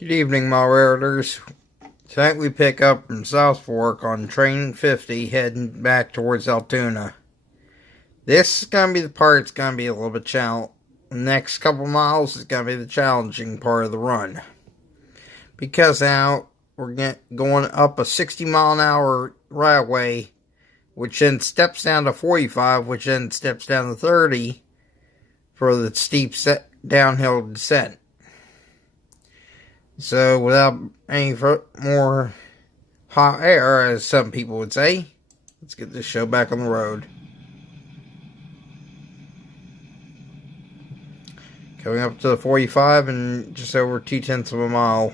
Good evening, my raretors. Tonight we pick up from South Fork on train 50 heading back towards Altoona. This is going to be the part that's going to be a little bit challenging. The next couple miles is going to be the challenging part of the run. Because now we're going up a 60-mile-an-hour railway, which then steps down to 45, which then steps down to 30 for the steep downhill descent. So, without any more hot air, as some people would say, let's get this show back on the road. Coming up to the 45 and just over 2/10 of a mile.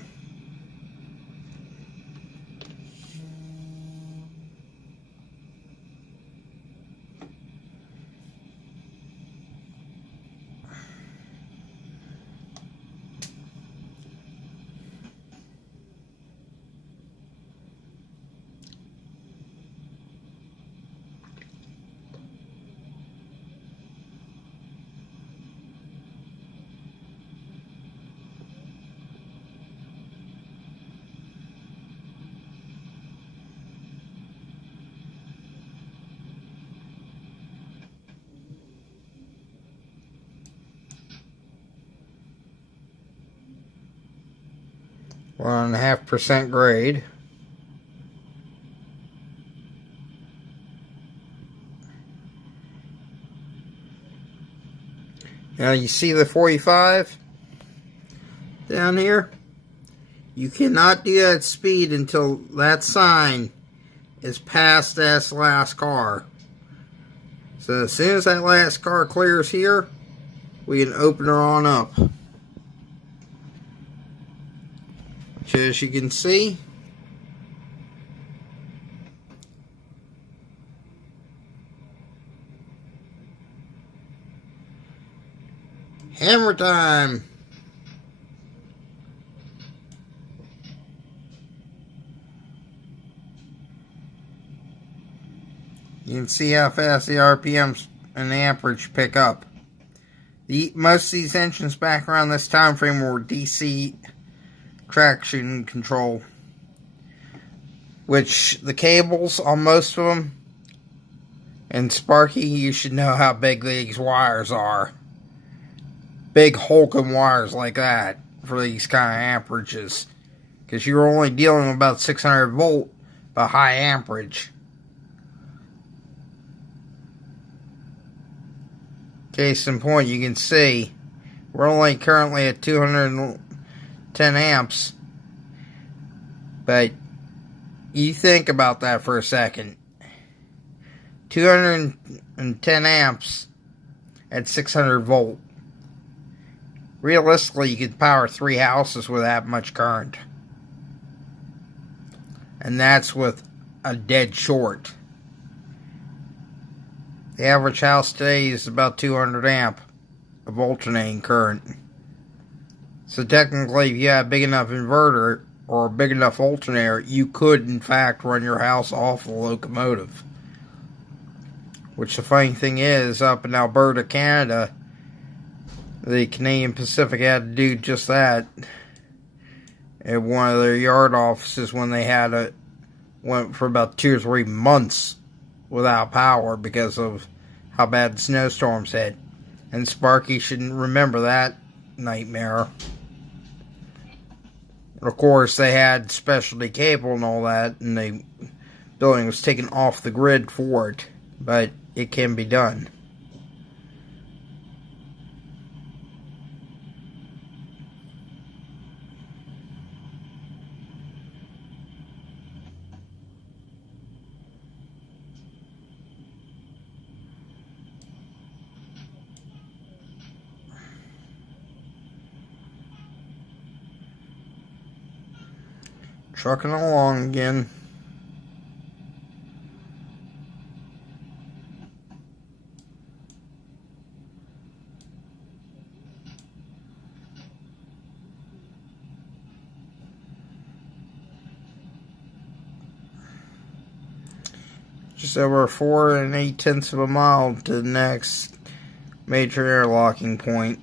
We're on 0.5% grade. Now you see the 45 down here? You cannot do that speed until that sign is past that last car. So as soon as that last car clears here, we can open her on up. Which, as you can see, hammer time. You can see how fast the RPMs and the amperage pick up. Most of these engines back around this time frame were DC traction control, which the cables on most of them, and Sparky, you should know how big these wires are. Big hulking wires like that for these kind of amperages, because you're only dealing with about 600 volt but high amperage. Case in point, you can see we're only currently at 210 amps, but you think about that for a second. 210 amps at 600 volt. Realistically, you could power 3 houses with that much current. And that's with a dead short. The average house today is about 200 amp of alternating current. So technically, if you have a big enough inverter or a big enough alternator, you could in fact run your house off a locomotive. Which the funny thing is, up in Alberta, Canada, the Canadian Pacific had to do just that at one of their yard offices when they went for about 2 or 3 months without power because of how bad the snowstorms hit. And Sparky shouldn't remember that nightmare. Of course, they had specialty cable and all that, and the building was taken off the grid for it, but it can be done. Trucking along again. Just over 4 8/10 of a mile to the next major airlocking point.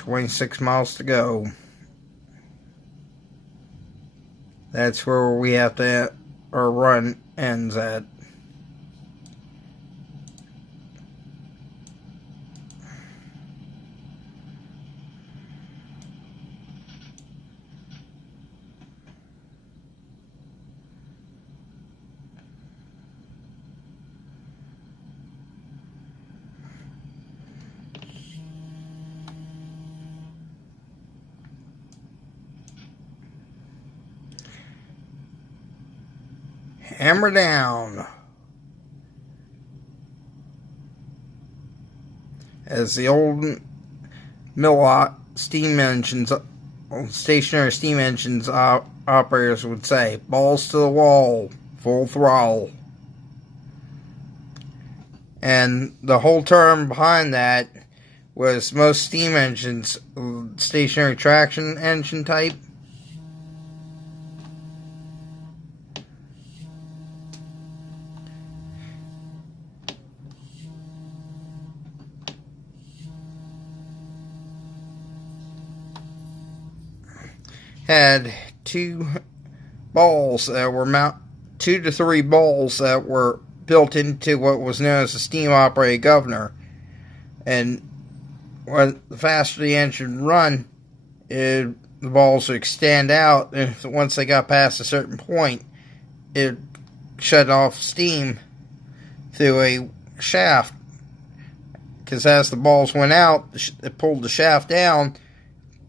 26 miles to go. That's where we have to, our run ends at. Hammer down. As the old mill steam engines, stationary steam engines operators would say, balls to the wall, full throttle. And the whole term behind that was most steam engines, stationary traction engine type, had two balls that were 2 to 3 balls that were built into what was known as a steam operated governor. And when the faster the engine run, the balls would extend out, and once they got past a certain point, it shut off steam through a shaft. Because as the balls went out, it pulled the shaft down,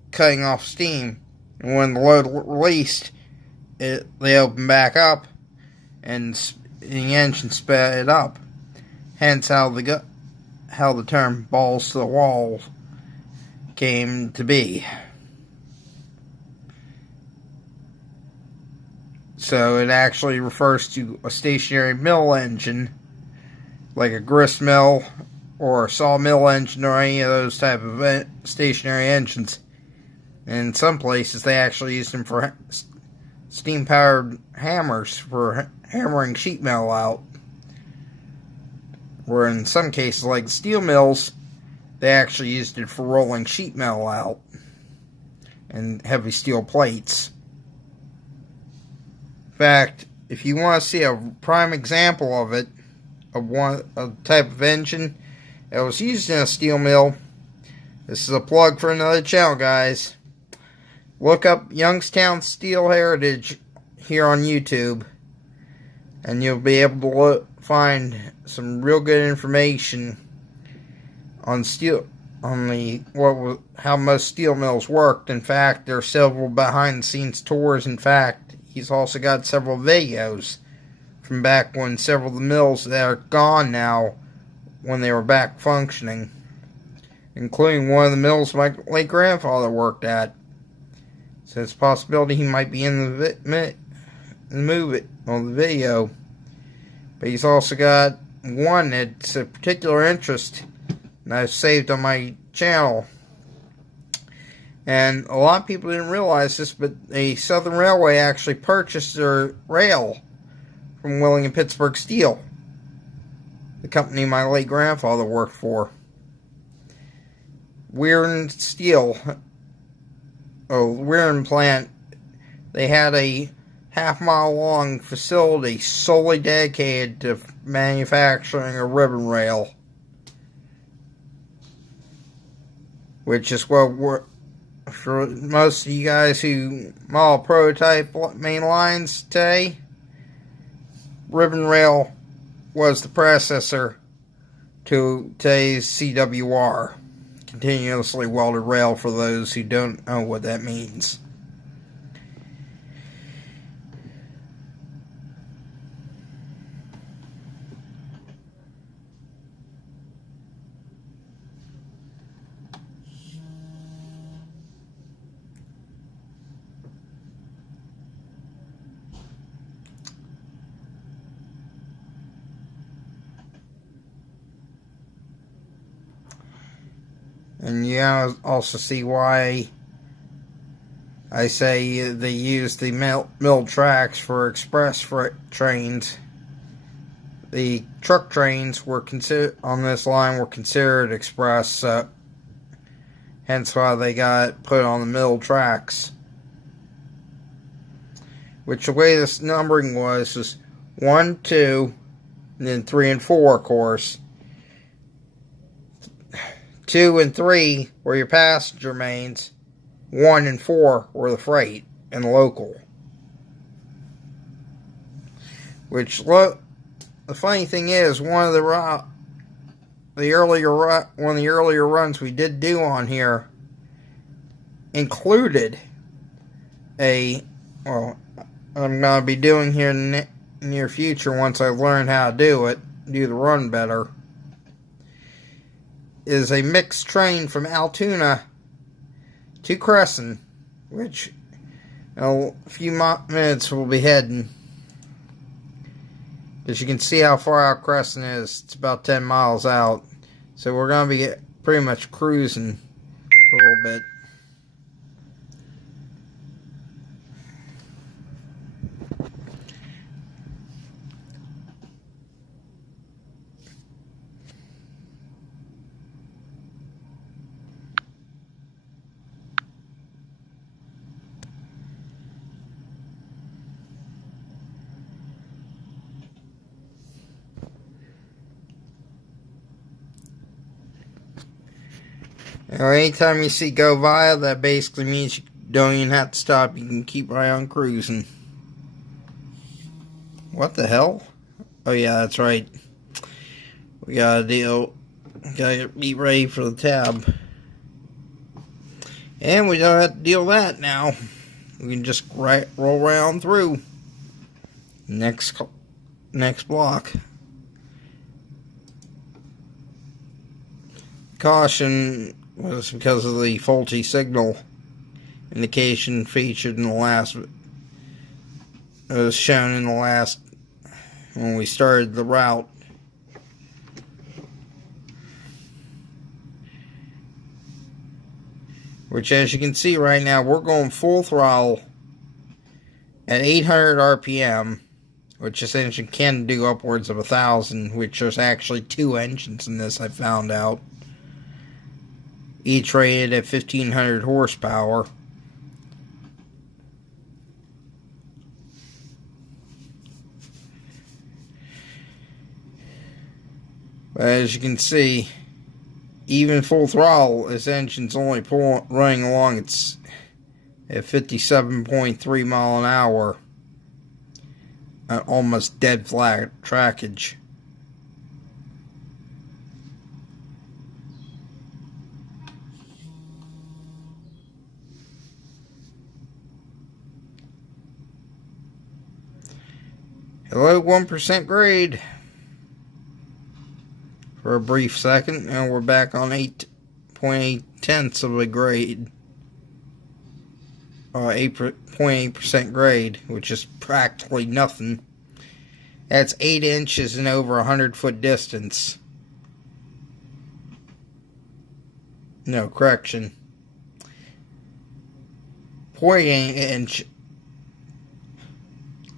cutting off steam. And when the load released, they opened back up, and the engine sped up. Hence how the term balls to the wall came to be. So it actually refers to a stationary mill engine, like a grist mill or a sawmill engine or any of those type of stationary engines. And in some places, they actually use them for steam-powered hammers for hammering sheet metal out. Where in some cases, like steel mills, they actually used it for rolling sheet metal out and heavy steel plates. In fact, if you want to see a prime example of it, of a type of engine that was used in a steel mill, this is a plug for another channel, guys. Look up Youngstown Steel Heritage here on YouTube, and you'll be able to find some real good information on steel, how most steel mills worked. In fact, there are several behind-the-scenes tours. In fact, he's also got several videos from back when several of the mills that are gone now, when they were back functioning, including one of the mills my late grandfather worked at. So it's a possibility he might be in the video. But he's also got one that's of particular interest, and I've saved on my channel. And a lot of people didn't realize this, but the Southern Railway actually purchased their rail from Willing & Pittsburgh Steel, the company my late grandfather worked for. Weirton Steel, Weirton plant, they had a half-mile long facility solely dedicated to manufacturing a ribbon rail, which is what we're, for most of you guys who model prototype main lines today, ribbon rail was the predecessor to today's CWR, continuously welded rail, for those who don't know what that means. And you also see why I say they use the mill tracks for express freight trains. The truck trains were considered on this line were considered express, Hence why they got put on the middle tracks. Which the way this numbering was 1, 2, and then 3 and 4, of course. 2 and 3 were your passenger mains. 1 and 4 were the freight and the local. Which, the funny thing is, one of the earlier runs we did do on here included I'm going to be doing here in the near future once I've learned how to do the run better, is a mixed train from Altoona to Crescent, which in a few minutes we'll be heading. As you can see how far out Crescent is, it's about 10 miles out. So we're going to be pretty much cruising for a little bit. Now, anytime you see go via, that basically means you don't even have to stop. You can keep right on cruising. What the hell? Oh yeah, that's right. We gotta be ready for the tab. And we don't have to deal with that now. We can just roll right on through. Next block. Caution was because of the faulty signal indication featured in the last. It was shown in the last when we started the route. Which, as you can see right now, we're going full throttle at 800 RPM, which this engine can do upwards of 1,000, which there's actually 2 engines in this, I found out. Each rated at 1,500 horsepower. But as you can see, even full throttle, this engine's only running along at 57.3 mile an hour at almost dead flat trackage. Hello, 1% grade. For a brief second, and we're back on 8.8 tenths of a grade. 8.8% grade, which is practically nothing. That's 8 inches in over 100-foot distance. No, correction. 0.8 inch.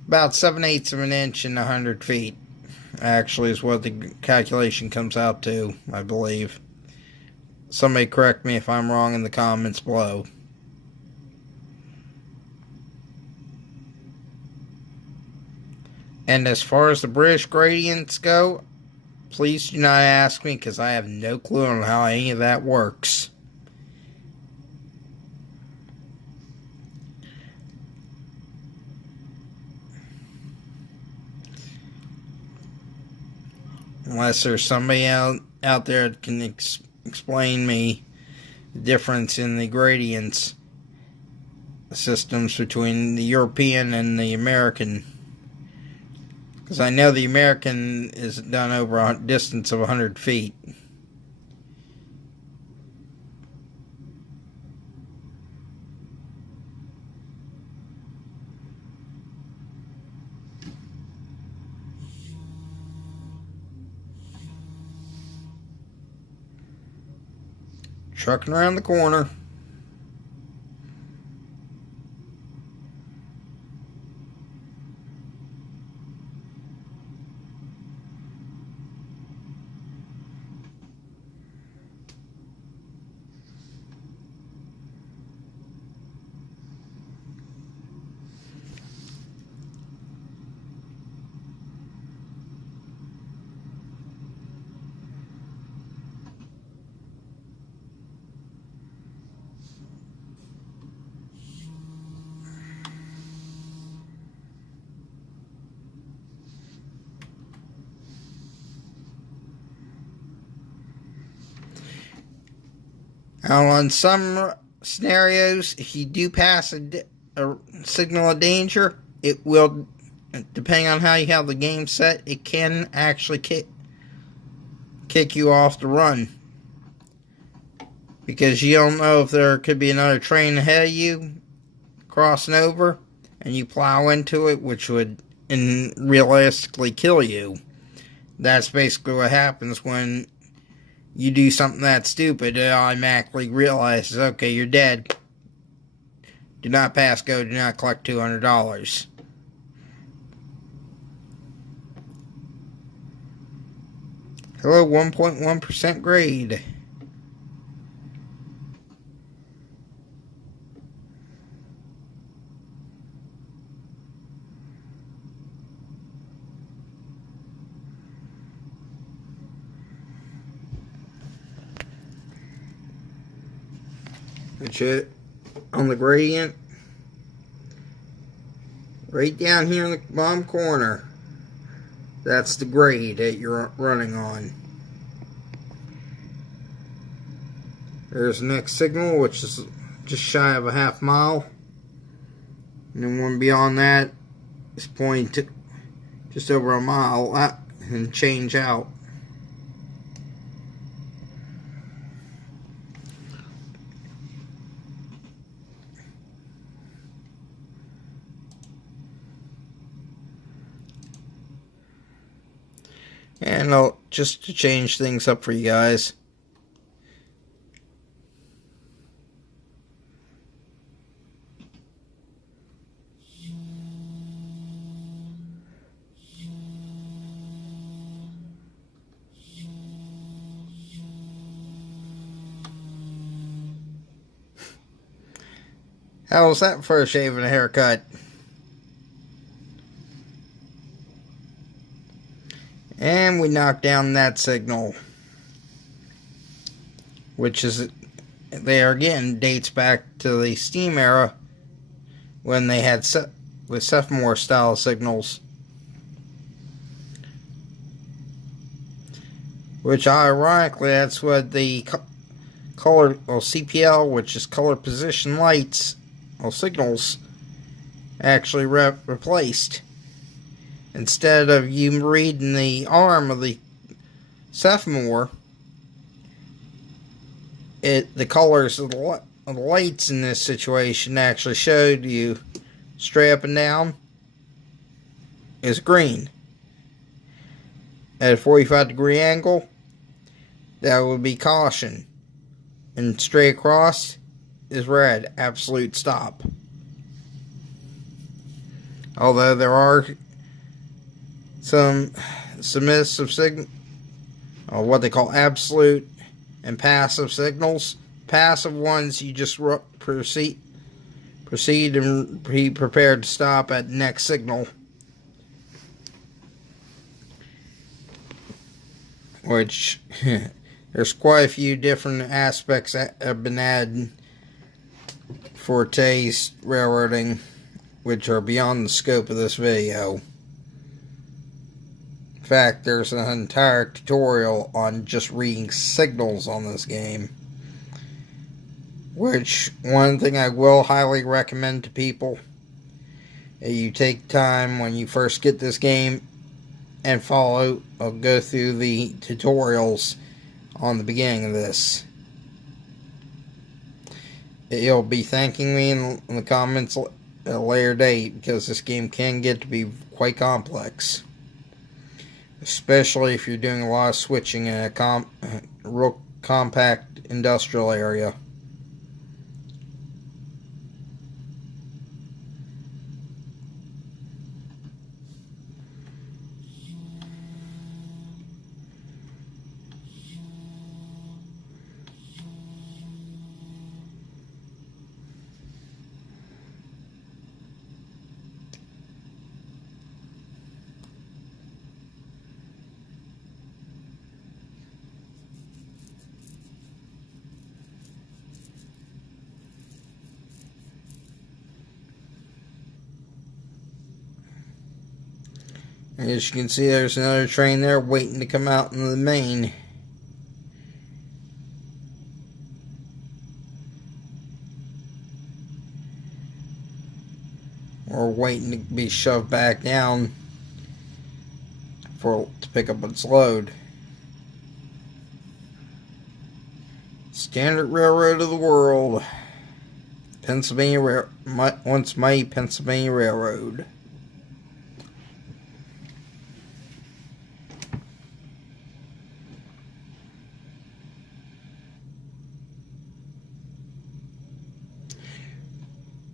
About 7/8 of an inch in 100 feet. Actually, is what the calculation comes out to, I believe. Somebody correct me if I'm wrong in the comments below. And as far as the British gradients go, please do not ask me, because I have no clue on how any of that works. Unless there's somebody out there that can explain me the difference in the gradients systems between the European and the American. Because I know the American is done over a distance of 100 feet. Trucking around the corner. Now, on some scenarios, if you do pass a signal of danger, it will, depending on how you have the game set, it can actually kick you off the run. Because you don't know if there could be another train ahead of you crossing over, and you plow into it, which would realistically kill you. That's basically what happens when you do something that stupid. It automatically realizes, okay, you're dead. Do not pass go, do not collect $200. Hello, 1.1% grade. Put it on the gradient. Right down here in the bottom corner. That's the grade that you're running on. There's the next signal, which is just shy of a half mile. And then one beyond that is pointing to just over a mile out and change out. And just to change things up for you guys. How was that for a shave and a haircut? And we knocked down that signal, which is, there again, dates back to the Steam era when they had the Sophomore style signals. Which ironically, that's what the color, or CPL, which is color position lights, or signals, actually replaced. Instead of you reading the arm of the Sophomore, the colors of the lights in this situation actually showed you straight up and down is green. At a 45-degree angle, that would be caution. And straight across is red, absolute stop. Although there are some submissive signal, or what they call absolute and passive signals. Passive ones, you just proceed and be prepared to stop at the next signal, which there's quite a few different aspects that have been added for today's railroading, which are beyond the scope of this video. In fact, there's an entire tutorial on just reading signals on this game. Which, one thing I will highly recommend to people, you take time when you first get this game and follow or go through the tutorials on the beginning of this. You'll be thanking me in the comments at a later date, because this game can get to be quite complex. Especially if you're doing a lot of switching in a real compact industrial area. As you can see, there's another train there waiting to come out in the main. or waiting to be shoved back down to pick up its load. Standard railroad of the world. Pennsylvania once mighty Pennsylvania Railroad.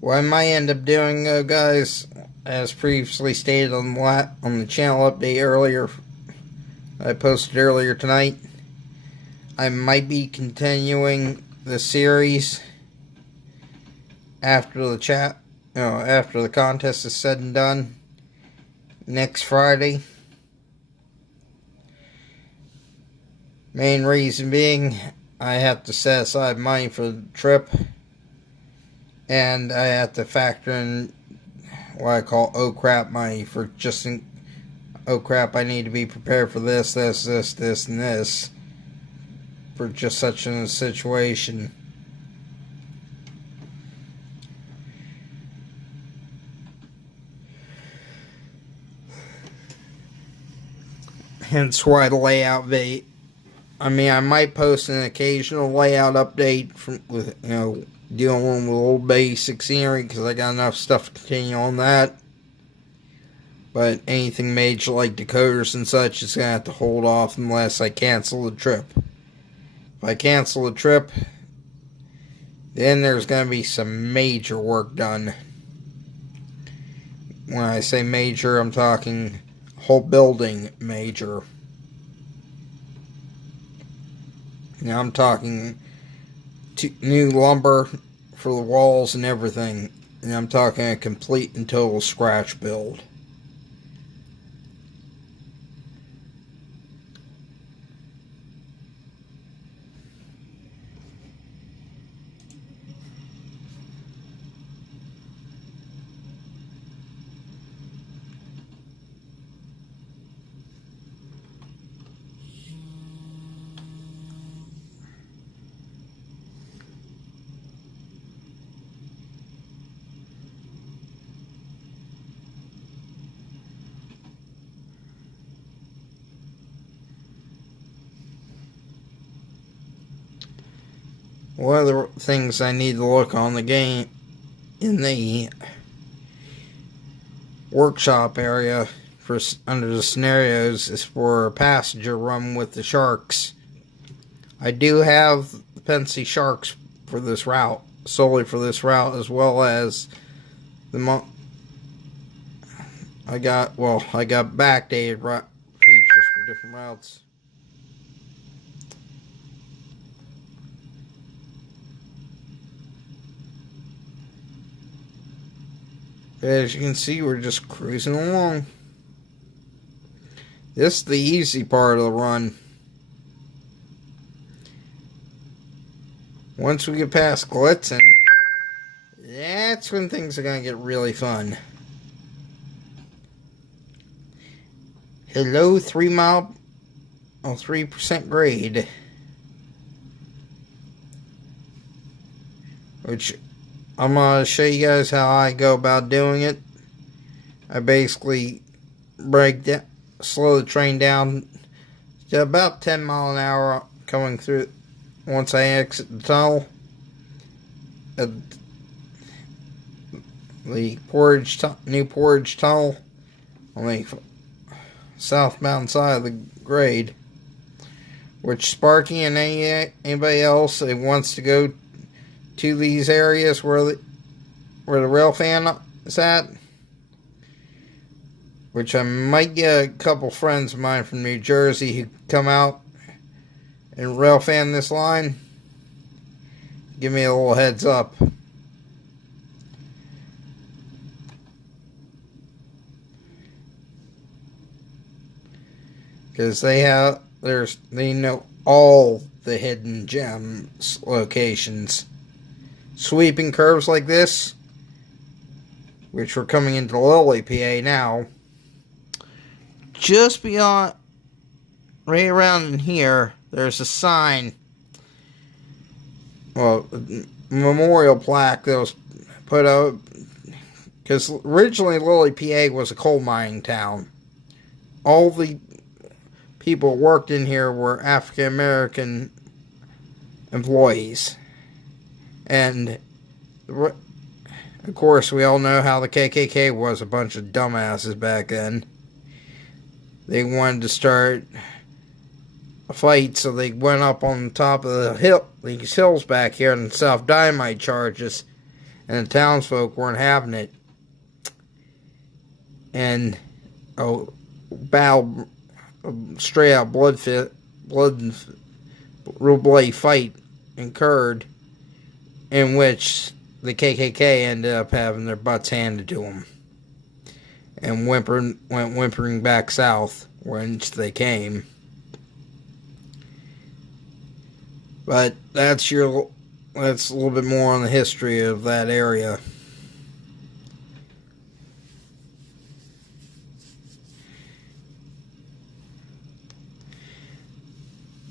What I might end up doing, guys, as previously stated on the channel update earlier, I posted earlier tonight, I might be continuing the series after after the contest is said and done next Friday. Main reason being, I have to set aside money for the trip. And I have to factor in what I call oh crap money for oh crap, I need to be prepared for this, and this for just such a situation. Hence why the layout I might post an occasional layout update with dealing with old basic scenery because I got enough stuff to continue on that. But anything major like decoders and such is going to have to hold off unless I cancel the trip. If I cancel the trip, then there's going to be some major work done. When I say major, I'm talking whole building major. Now I'm talking new lumber for the walls and everything. And I'm talking a complete and total scratch build. One of the things I need to look on the game in the workshop area for under the scenarios is for a passenger run with the sharks. I do have the Pensy Sharks for this route, solely for this route, as well as I got backdated features for different routes. As you can see, we're just cruising along. This is the easy part of the run. Once we get past Glitzen, that's when things are going to get really fun. Hello, 3% grade. Which I'm going to show you guys how I go about doing it. I basically slow the train down to about 10 mile an hour coming through once I exit the tunnel. At the New Porridge Tunnel on the southbound side of the grade. Which Sparky and anybody else that wants to go to these areas where the rail fan is at, which I might get a couple friends of mine from New Jersey who come out and rail fan this line, give me a little heads up. Because they know all the hidden gems locations. Sweeping curves like this, which we're coming into Lily, PA now. Just beyond, right around in here, there's a sign. Well, a memorial plaque that was put out Because originally Lilly, PA was a coal mining town. All the people who worked in here were African American employees. And of course, we all know how the KKK was a bunch of dumbasses back then. They wanted to start a fight, so they went up on the top of the hill, these hills back here, and set off dynamite charges, and the townsfolk weren't having it. And a straight out real bloody fight occurred, in which the KKK ended up having their butts handed to them, and went whimpering back south, whence they came. But that's a little bit more on the history of that area.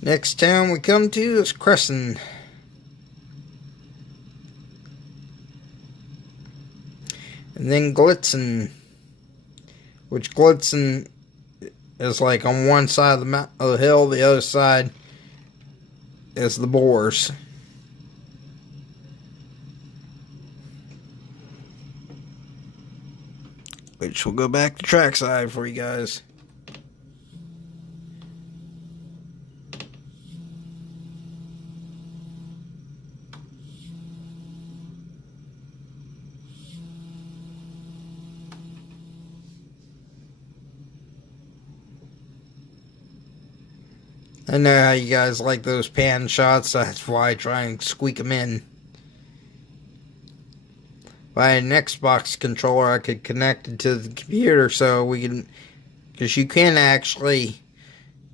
Next town we come to is Crescent. And then Glitzen, which Glitzen is like on one side of the hill, the other side is the Boers. Which will go back to trackside for you guys. I know how you guys like those pan shots, that's why I try and squeak them in. If I had an Xbox controller, I could connect it to the computer so we can, because you can actually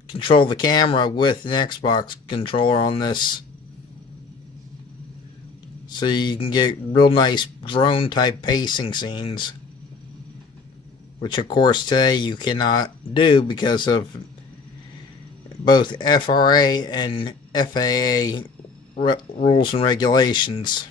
control the camera with an Xbox controller on this. So you can get real nice drone type pacing scenes. Which of course today you cannot do because of both FRA and FAA rules and regulations.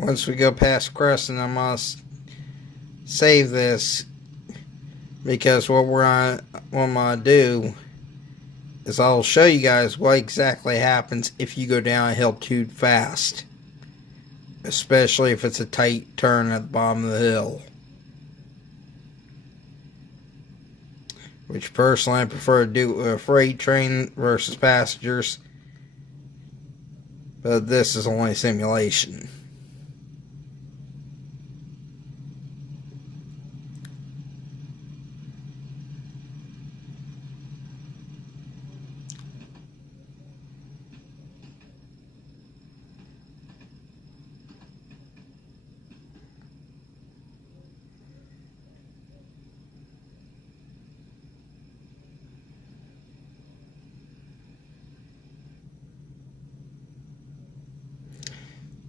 Once we go past Crescent, I must save this, because what I'm gonna do is I'll show you guys what exactly happens if you go down a hill too fast, especially if it's a tight turn at the bottom of the hill. Which personally I prefer to do a freight train versus passengers, but this is only a simulation.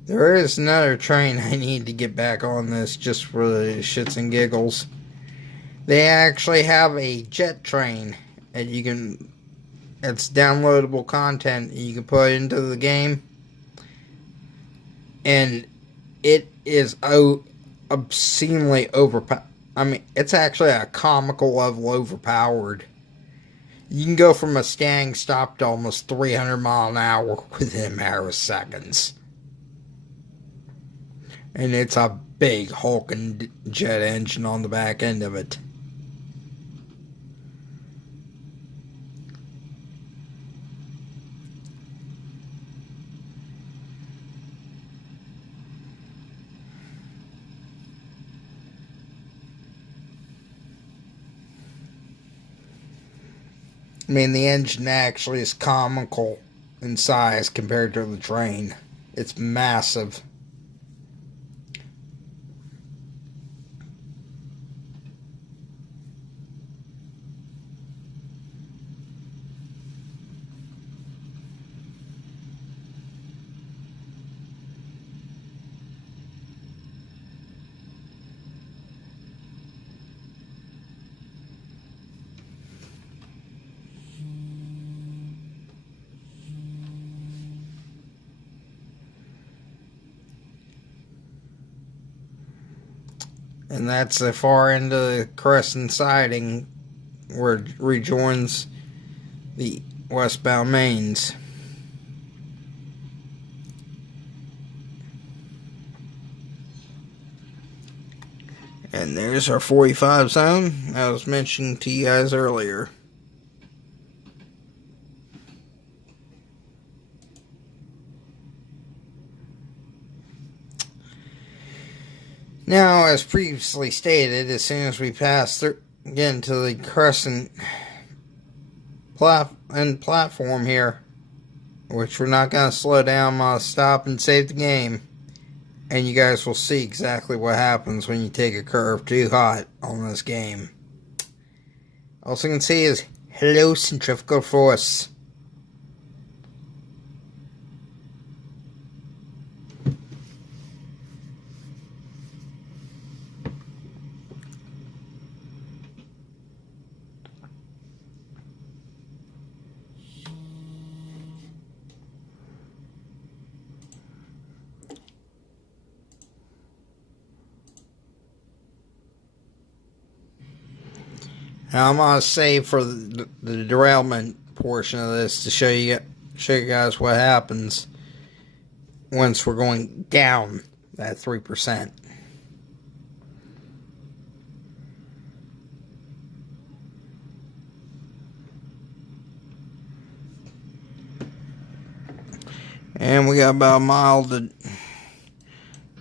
There is another train I need to get back on this just for the shits and giggles. They actually have a jet train, and it's downloadable content you can put into the game, and it is obscenely overpowered. I mean, it's actually a comical level overpowered. You can go from a standing stop to almost 300 miles an hour within a matter of seconds. And it's a big hulking jet engine on the back end of it. I mean, the engine actually is comical in size compared to the train. It's massive. And that's the far end of the Crescent siding where it rejoins the westbound mains. And there's our 45 zone I was mentioning to you guys earlier. Now, as previously stated, as soon as we pass again to the Crescent platform here, which we're not going to slow down, I'm going to stop and save the game, and you guys will see exactly what happens when you take a curve too hot on this game. All you can see is, hello centrifugal force. Now I'm gonna save for the derailment portion of this to show you guys what happens once we're going down that 3%. And we got about a mile to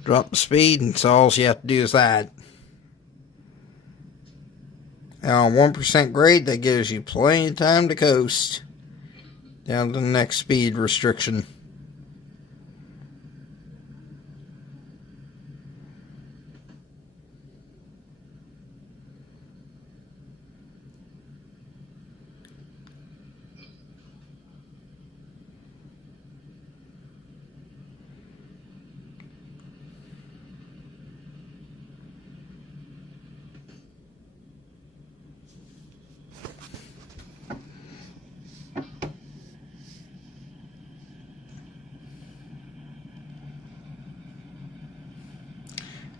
drop the speed, and so all you have to do is that. Now, 1% grade, that gives you plenty of time to coast down to the next speed restriction.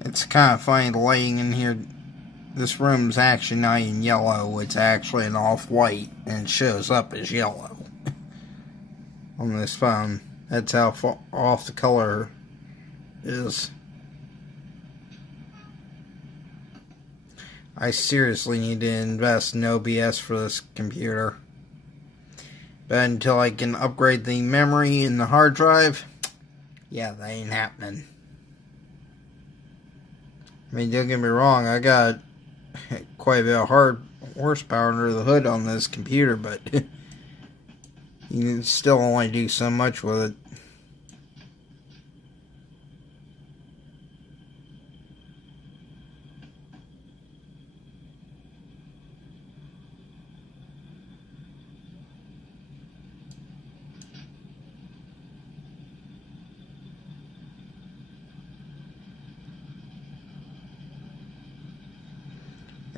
It's kind of funny, the lighting in here. This room's actually not in yellow, it's actually an off-white, and it shows up as yellow on this phone. That's how far off the color is. I seriously need to invest in OBS for this computer. But until I can upgrade the memory in the hard drive, yeah, that ain't happening. I mean, don't get me wrong, I got quite a bit of hard horsepower under the hood on this computer, but you can still only do so much with it.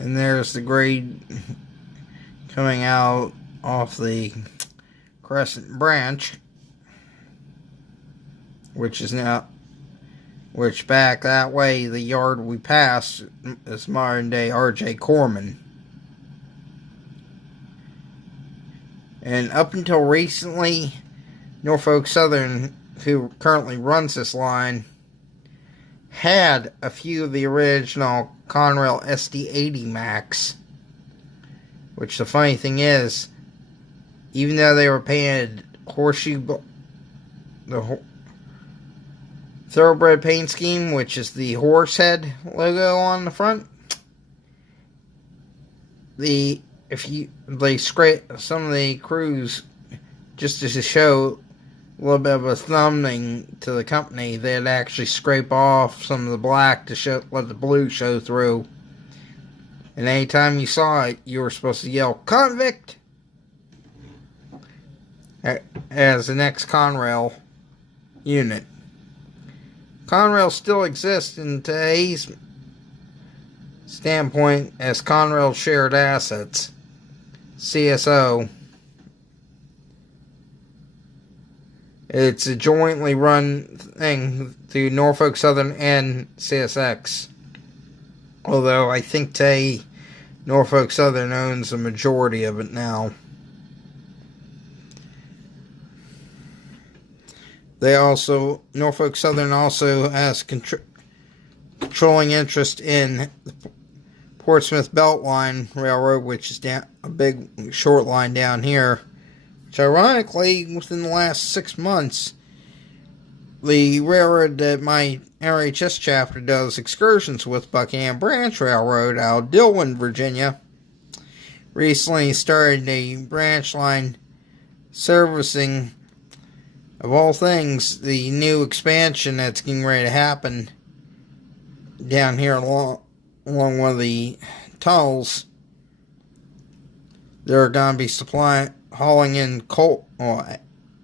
And there's the grade coming out off the Crescent branch, which back that way, the yard we passed is modern day R.J. Corman. And up until recently, Norfolk Southern, who currently runs this line, had a few of the original Conrail SD80 Max, which the funny thing is, even though they were painted the thoroughbred paint scheme, which is the horse head logo on the front, the if they scrape some of the crews just to show a little bit of a thumbing to the company, they'd actually scrape off some of the black to let the blue show through. And anytime you saw it, you were supposed to yell "convict" as the next Conrail unit. Conrail still exists in today's standpoint as Conrail Shared Assets, CSO. It's a jointly run thing through Norfolk Southern and CSX. Although I think today Norfolk Southern owns the majority of it now. Norfolk Southern also has controlling interest in the Portsmouth Beltline Railroad, which is down a big short line down here. Which ironically, within the last 6 months, the railroad that my RHS chapter does excursions with, Buckingham Branch Railroad out of Dillon, Virginia, recently started a branch line servicing, of all things, the new expansion that's getting ready to happen down here along one of the tunnels. They're going to be hauling in coal, all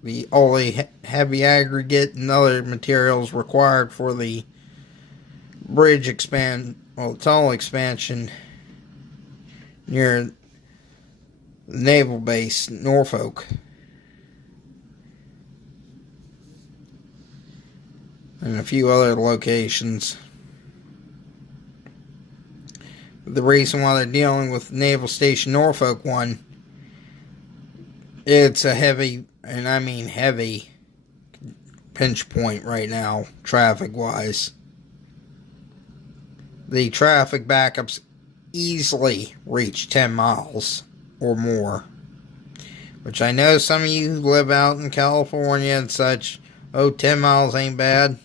the heavy aggregate and other materials required for the tunnel expansion near the naval base, Norfolk. And a few other locations. The reason why they're dealing with Naval Station Norfolk one, it's a heavy, and I mean heavy, pinch point right now, traffic-wise. The traffic backups easily reach 10 miles or more. Which I know some of you who live out in California and such, 10 miles ain't bad.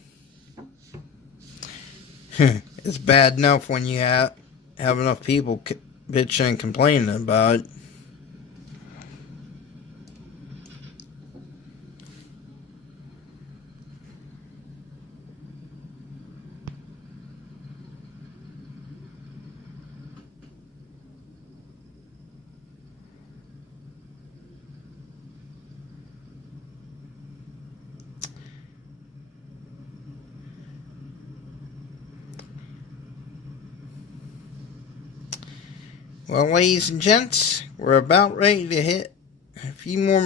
It's bad enough when you have enough people bitching and complaining about it. Well, ladies and gents, we're about ready to hit a few more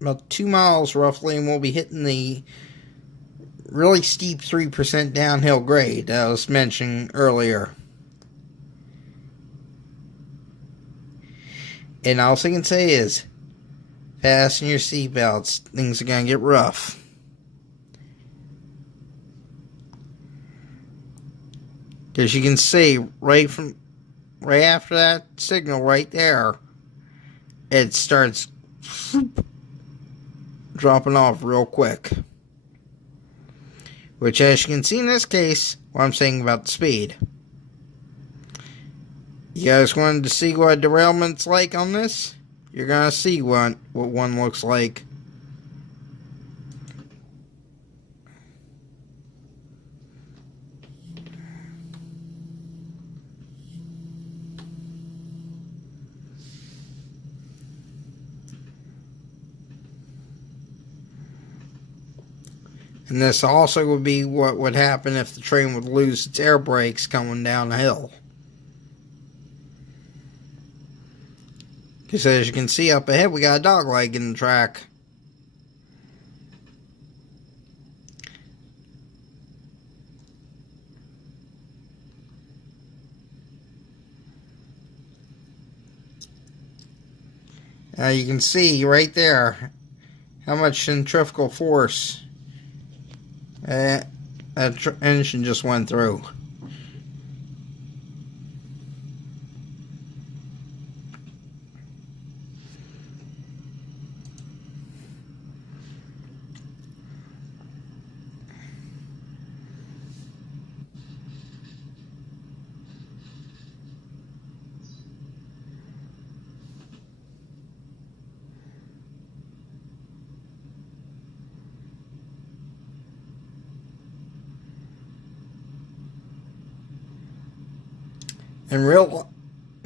about 2 miles roughly, and we'll be hitting the really steep 3% downhill grade that I was mentioning earlier. And all I can say is, fasten your seatbelts. Things are going to get rough. Because you can see right after that signal right there, it starts dropping off real quick. Which, as you can see in this case, what I'm saying about the speed. You guys wanted to see what a derailment's like on this? You're going to see what one looks like. And this also would be what would happen if the train would lose its air brakes coming down the hill. Because as you can see up ahead, we got a dogleg in the track. Now you can see right there how much centrifugal force that engine just went through.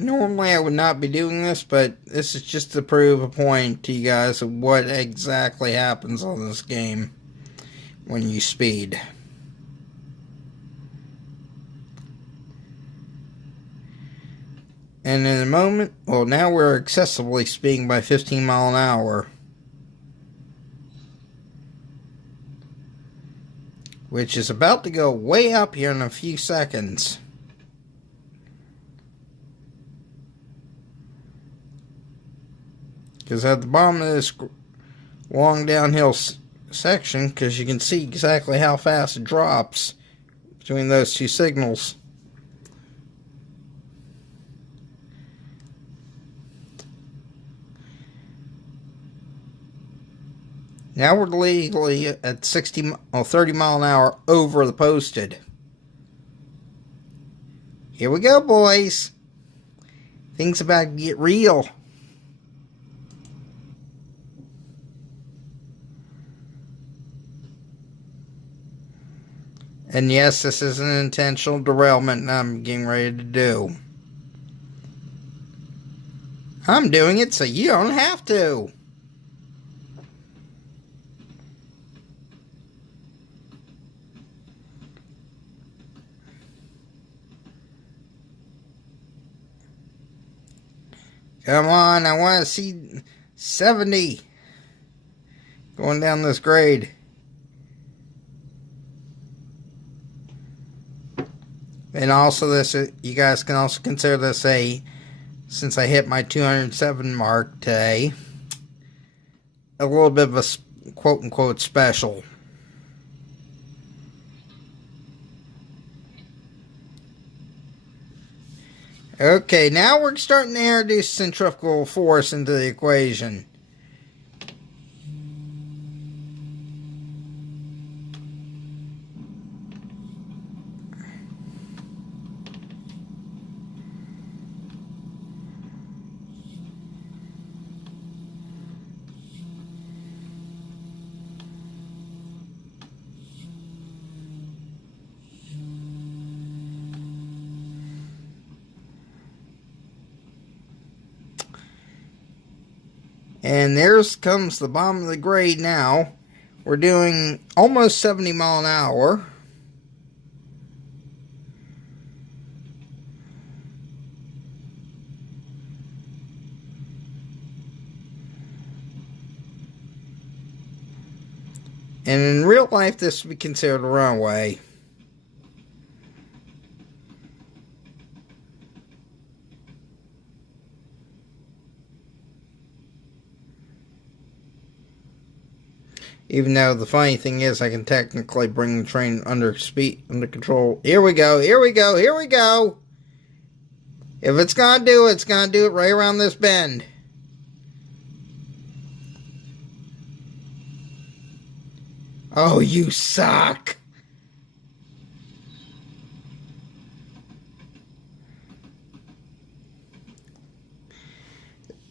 Normally I would not be doing this, but this is just to prove a point to you guys of what exactly happens on this game when you speed. And in a moment, well, now we're excessively speeding by 15 miles an hour. Which is about to go way up here in a few seconds. Because at the bottom of this long downhill section, because you can see exactly how fast it drops between those two signals. Now we're legally at 30 mile an hour over the posted. Here we go, boys. Things about to get real. And yes, this is an intentional derailment I'm getting ready to do. I'm doing it so you don't have to. Come on, I want to see 70 going down this grade. And also this, you guys can also consider this since I hit my 207 mark today, a little bit of a quote-unquote special. Okay, now we're starting to introduce centrifugal force into the equation. And there comes the bottom of the grade now. We're doing almost 70 mile an hour. And in real life, this would be considered a runway. Even though the funny thing is, I can technically bring the train under control. Here we go, here we go, here we go. If it's gonna do it, it's gonna do it right around this bend. Oh, you suck.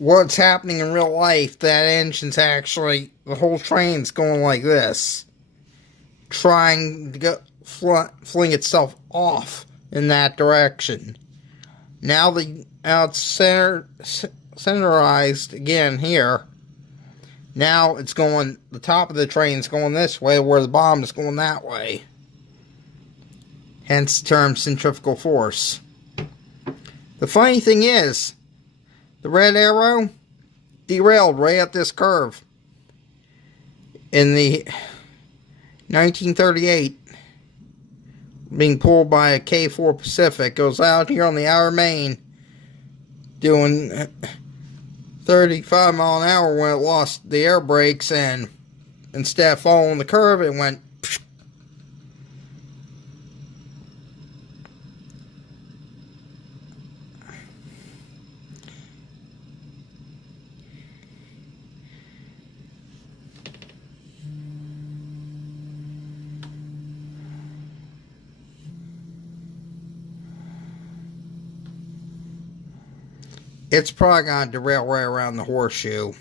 What's happening in real life, that engine's actually, the whole train's going like this, trying to go fling itself off in that direction. Now it's centerized again here. Now it's going, the top of the train's going this way, where the bottom is going that way. Hence the term centrifugal force. The funny thing is, the red arrow derailed right at this curve in the 1938, being pulled by a K4 Pacific. Goes out here on the outer main doing 35 mile an hour when it lost the air brakes, and instead of following the curve, it went. It's probably going to derail right around the horseshoe.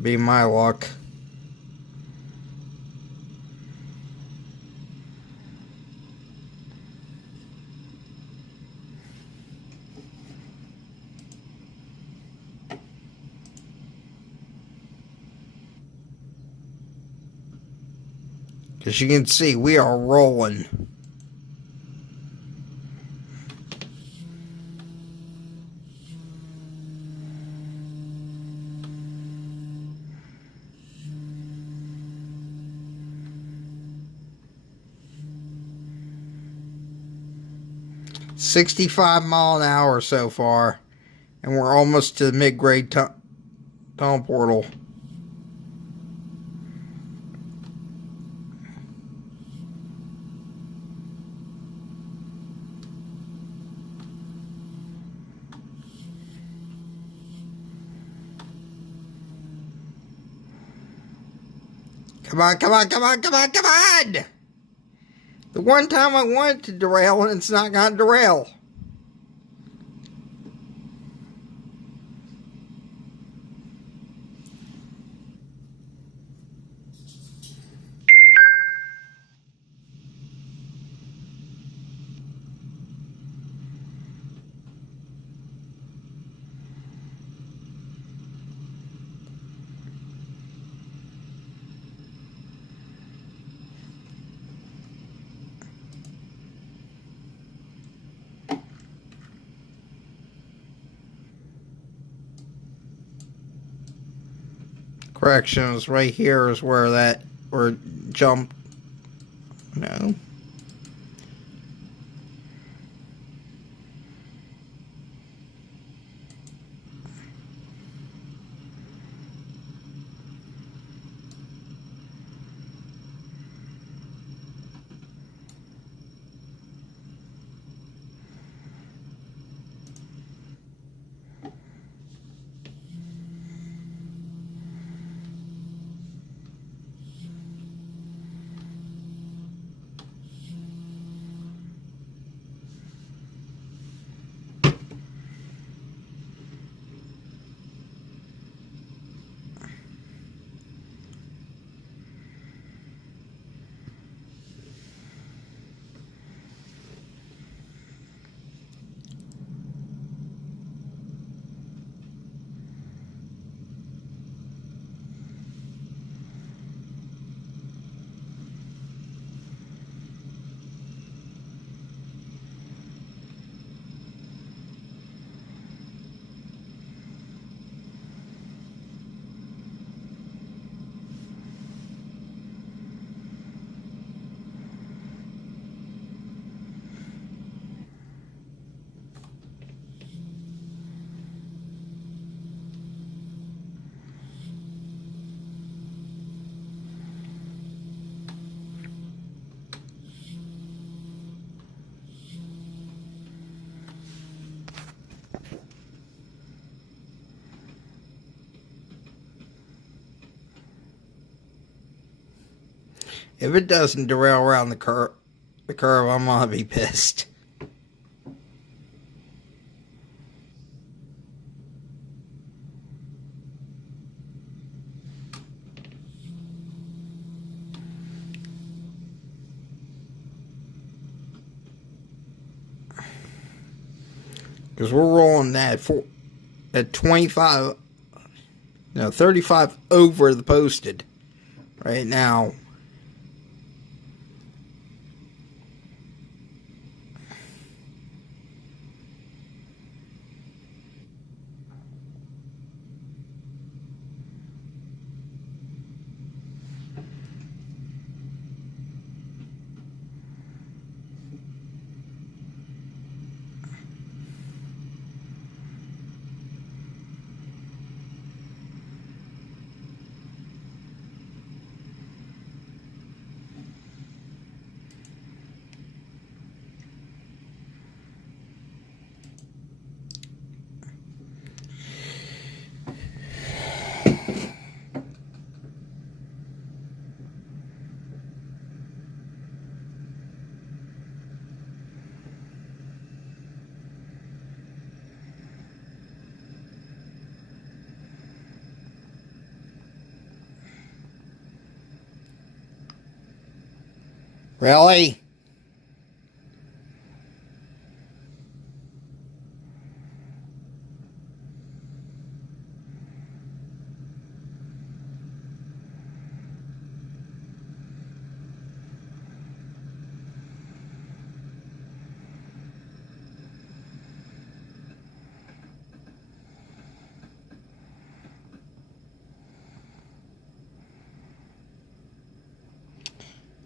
Be my luck. As you can see, we are rolling. $65 mph so far, and we're almost to the mid-grade tunnel portal. Come on, come on, come on, come on, come on! The one time I wanted to derail and it's not gonna derail. Corrections, right here is where jump. No. If it doesn't derail around the curve, I'm gonna be pissed. Because we're rolling that at 25, no, 35 over the posted right now. Really?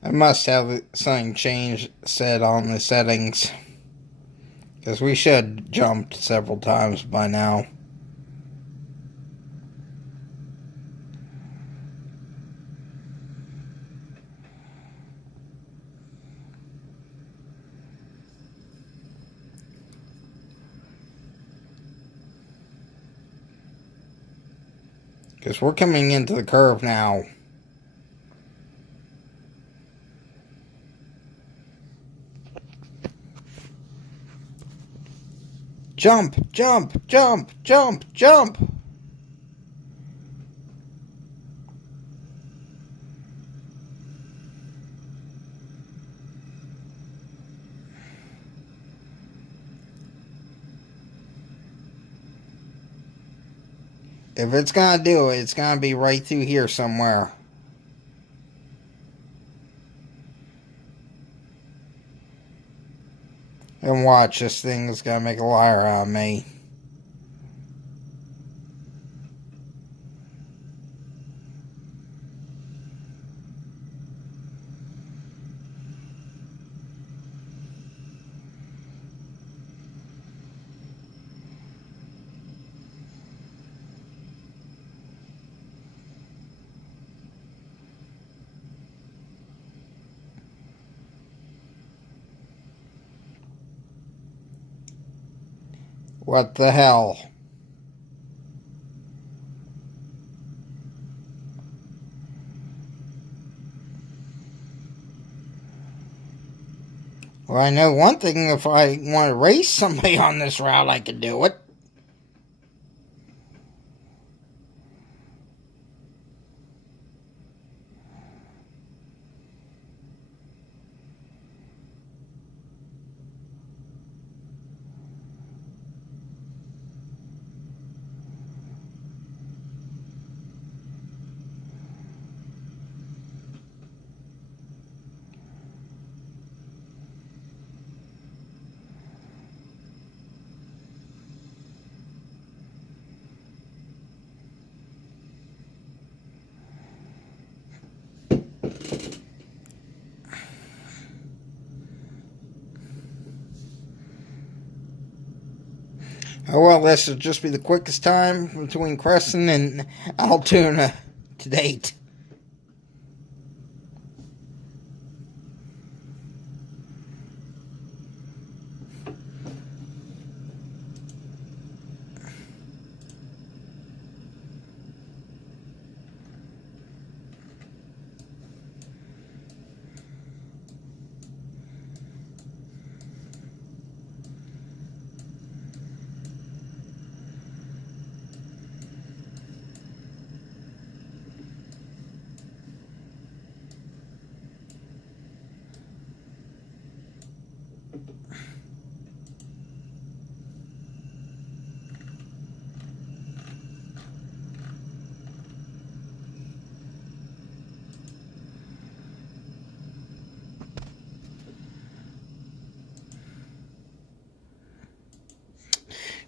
I must have something changed set on the settings, because we should have jumped several times by now. Because we're coming into the curve now. Jump, jump, jump, jump, jump. If it's gonna do it, it's gonna be right through here somewhere. And watch, this thing is gonna make a liar out of me. What the hell? Well, I know one thing. If I want to race somebody on this route, I can do it. Oh well, this will just be the quickest time between Crescent and Altoona to date.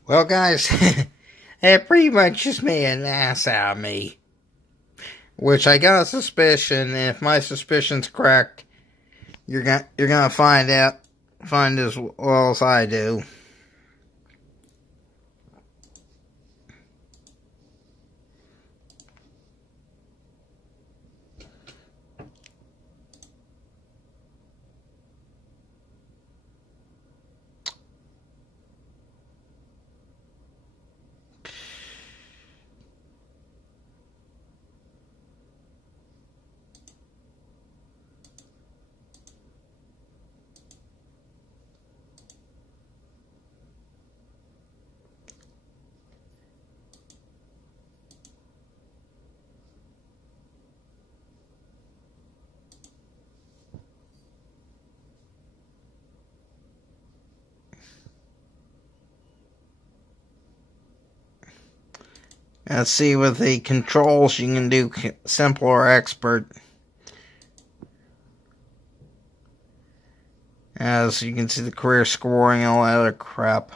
Well, guys, it pretty much just made an ass out of me. Which I got a suspicion, and if my suspicion's correct, you're gonna find as well as I do. Let's see, with the controls you can do simple or expert. As you can see, the career scoring and all that other crap.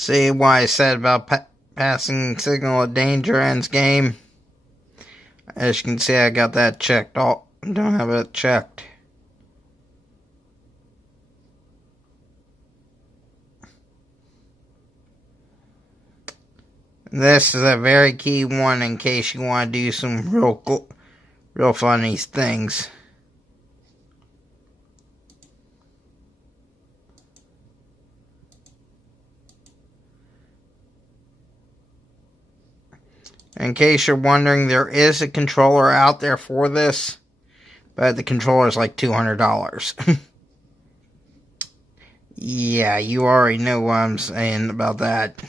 See what I said about passing signal of danger ends game? As you can see, I got that checked. Don't have it checked. This is a very key one in case you want to do some real funny things. In case you're wondering, there is a controller out there for this, but the controller is like $200. Yeah, you already know what I'm saying about that.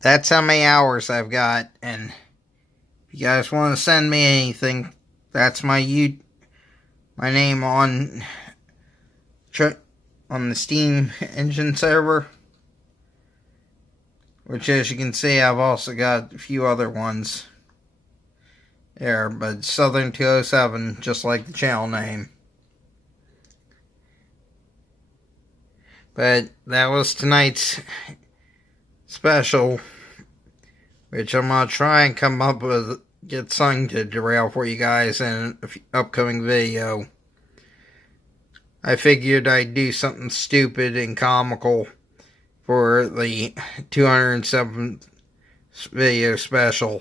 That's how many hours I've got, and if you guys want to send me anything, that's my name on the Steam engine server, which, as you can see, I've also got a few other ones there, but Southern 207, just like the channel name. But that was tonight's special, which I'm going to try and come up with, get something to derail for you guys in an upcoming video. I figured I'd do something stupid and comical for the 207th video special.